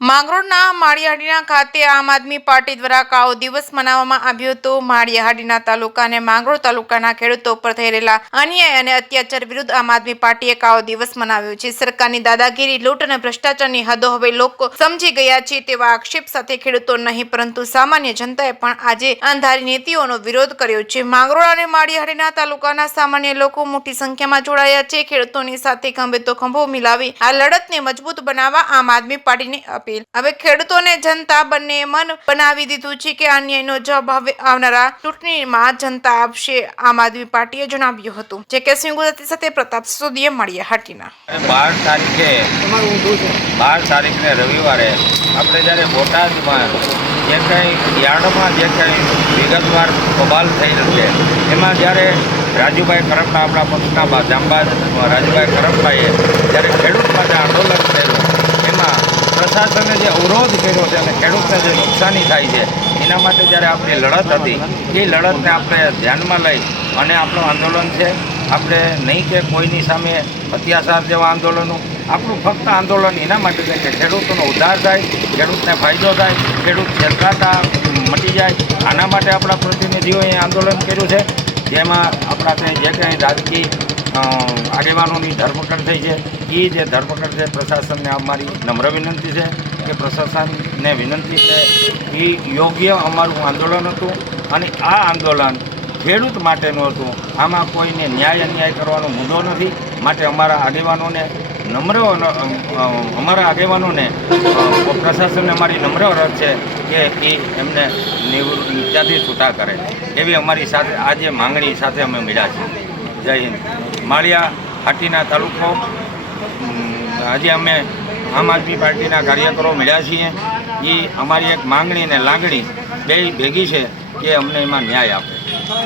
માંગરોળના માળિયાહાટીના ખાતે આમ આદમી પાર્ટી દ્વારા કાળો દિવસ મનાવવામાં આવ્યો હતો। માળિયાહાટીના તાલુકા અને માંગરોળ તાલુકાના ખેડૂતો પર થઈ રહેલા અન્યાય અને અત્યાચાર વિરુદ્ધ આમ આદમી પાર્ટીએ કાળો દિવસ મનાવ્યો છે। સરકારની દાદાગીરી, લૂંટ અને ભ્રષ્ટાચારની હદો હવે લોકો સમજી ગયા છે તેવા આક્ષેપ સાથે ખેડૂતો નહીં પરંતુ સામાન્ય જનતાએ પણ આજે અંધારી નીતિઓનો વિરોધ કર્યો છે। માંગરોળ અને માળિયાહાટીના તાલુકાના સામાન્ય લોકો મોટી સંખ્યામાં જોડાયા છે। ખેડૂતોની સાથે ખંભે તો ખંભો મિલાવી આ લડતને મજબૂત બનાવવા આમ આદમી પાર્ટીની હવે ખેડૂતોને જનતા બંને મન બનાવી દીધું છે કે અન્યાયનો જવાબ હવે આવનારા ચૂંટણીમાં જનતા આપશે, આમ આદમી પાર્ટીએ જણાવ્યું હતું। જે કે સિંહ ગુજરાતી સાથે પ્રતાપ સોદીએ માળિયાહાટીના 12 તારીખને રવિવારે આપણે જ્યારે બોટાદમાં જે કંઈ યાર્ડમાં જે કંઈ વિગતવાર કબાલ થયેલ છે એમાં જ્યારે રાજુભાઈ કરપડા આપણા પક્ષના જાંબાજ રાજુભાઈ કરપડાએ જ્યારે ખેડૂત માટે આંદોલન કર્યું એમાં પ્રશાસને જે અવરોધ કર્યો છે અને ખેડૂતને જે નુકસાની થાય છે એના માટે જ્યારે આપણી લડત હતી એ લડતને આપણે ધ્યાનમાં લઈ અને આપણું આંદોલન છે। આપણે નહીં કે કોઈની સામે અત્યાચાર જેવા આંદોલનો, આપણું ફક્ત આંદોલન એના માટે છે કે ખેડૂતોનો ઉદ્ધાર થાય, ખેડૂતને ફાયદો થાય, ખેડૂત છેતરાતા મટી જાય। આના માટે આપણા પ્રતિનિધિઓએ આંદોલન કર્યું છે, જેમાં આપણા ત્યાં જે કંઈ રાજકીય આગેવાનોની ધરપકડ થઈ છે એ જે ધરપકડ છે પ્રશાસનને અમારી નમ્ર વિનંતી છે કે પ્રશાસનને વિનંતી છે એ યોગ્ય અમારું આંદોલન હતું અને આ આંદોલન ખેડૂત માટેનું હતું। આમાં કોઈને ન્યાય અન્યાય કરવાનો મુદ્દો નથી, માટે અમારા આગેવાનોને પ્રશાસનને અમારી નમ્ર અરજ છે કે એ એમને નીચાથી છૂટા કરે એવી અમારી સાથે આજે માંગણી સાથે અમે મળ્યા છીએ। જય હિન્દ। માળિયાહાટીના તાલુકો આજે અમે આમ આદમી પાર્ટીના કાર્યકરો મળ્યા છીએ। એ અમારી એક માંગણી અને લાગણી બે ભેગી છે કે અમને એમાં ન્યાય આપે।